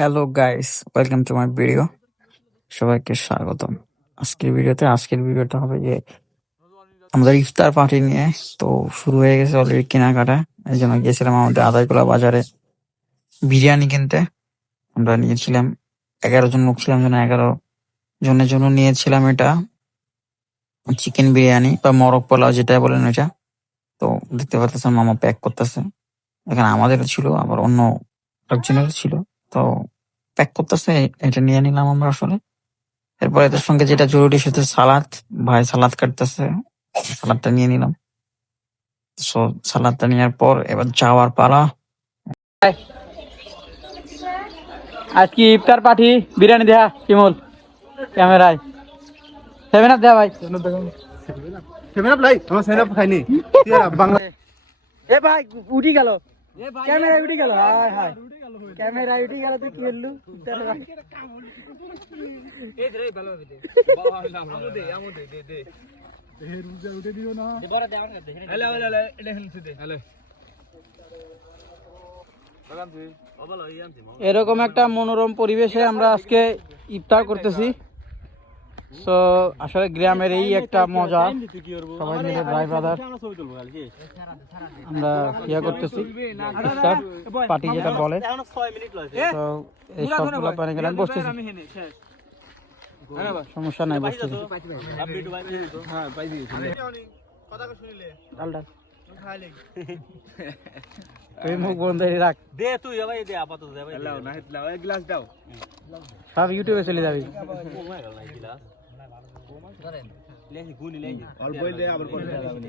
Hello guys, welcome to my video. সবাইকে স্বাগতম। আজকের ভিডিওটা হবে যে আমাদের ইফতার পার্টি নিয়ে। তো শুরু হয়ে গেছে অলরেডি কেনাকাটা। এই জন্য গিয়েছিলাম আমাদের আদাইকলা বাজারে বিরিয়ানি কিনতে। আমরা নিয়েছিলাম 11 জন লোক ছিলাম, যেন 11 জনের জন্য নিয়েছিলাম এটা চিকেন বিরিয়ানি বা মরক পোলাও যেটা বলেন এটা। তো দেখতে পাচ্ছেন মামা প্যাক করতেছে। এখানে আমাদের ছিল, আবার অন্য একজনের ছিল। তো প্যাক করতেছে, এটা নিয়ে নিলাম আমরা আসলে। এরপর এটার সঙ্গে যেটা জরুরি সেটা সালাদ। ভাই সালাদ কাটতেছে, সালাদটা নিয়ে নিলাম। সো সালাদটা নেওয়ার পর এবার যাওয়ার পালা। আজকে ইফতার পার্টি বিরিয়ানি দেয়া শিমুল ক্যামেরায় 7 আপ দেয়া ভাই। 7 আপ লাই আমরা 7 আপ খাইনি বাংলা এ ভাই উঠি গেল, ক্যামেরায় উঠি গেল। হায় হায়, ক্যামেরায় উঠি গেল। তুই কি হলু? এরকম একটা মনোরম পরিবেশে আমরা আজকে ইফতার করতেছি। তো আসলে গ্রামের এই একটা মজা, সবাই মিলে ভাই ব্রাদার আমরা ইয়া করতেছি ইফতার পার্টি যেটা বলে। তো এই সবগুলো পানি গেলাম বসতেছি, সমস্যা নাই, বসতেছি। ডাল ডাল তুই মুখ বন্ধ করে রাখ, দে তুই ভাই দে আপাতত দে ভাই লাও না লাও এক গ্লাস দাও সব ইউটিউবে চলে যাবি। লেহি গুনি লেহি আর বইলে আবার পরে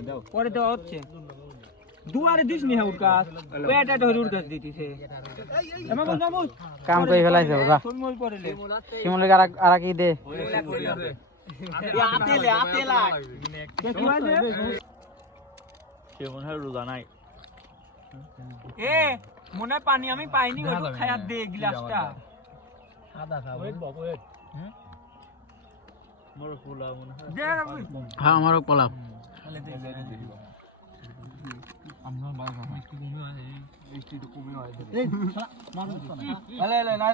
দাও পরে তো হচ্ছে দুয়ারে দিস নি উড়কাস পেটা ধরে উড়কাস দিতিছে এমন বল না কাম কই ফেলাইছে ওরা সুমল পড়লে শিমুল আর কি দে আতে লাগ কি হইছে সে মনে হয় রোজা নাই। এ মনে পানি আমি পাইনি, ওই খায়া দে গ্লাসটা সাদা খাবো। মোর ফুলা মনে হয় দে হ্যাঁ আমারও পোলাও। আমরা বাবা মিষ্টি কমে হয় মিষ্টি তো কমে হয় এই মারো না আলে নাই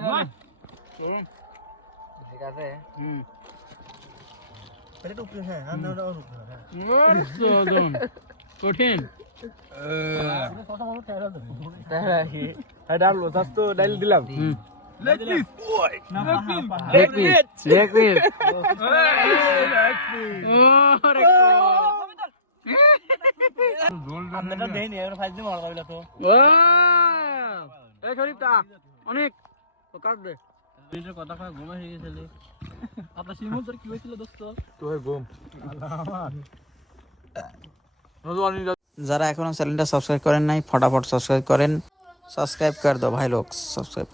ঠিক আছে। এটা তো হ্যাঁ আমরা কঠিন ডাল লোসাস তো ডাল দিলাম leg piece leg piece leg piece আমরা দেই নি এর ফাইজ দি মার কইলা তো এই শরীফটা অনেক কাট দে। তুই কথা কয় ঘুমা হয়ে গেছিলি আপনার শিমুল তোর কি হয়েছিল দোস্ত? তো ঘুম যারা এখনো চ্যানেলটা সাবস্ক্রাইব করেন নাই, ফটাফট সাবস্ক্রাইব করেন। সাবস্ক্রাইব কর দো ভাই লোক, সাবস্ক্রাইব কর।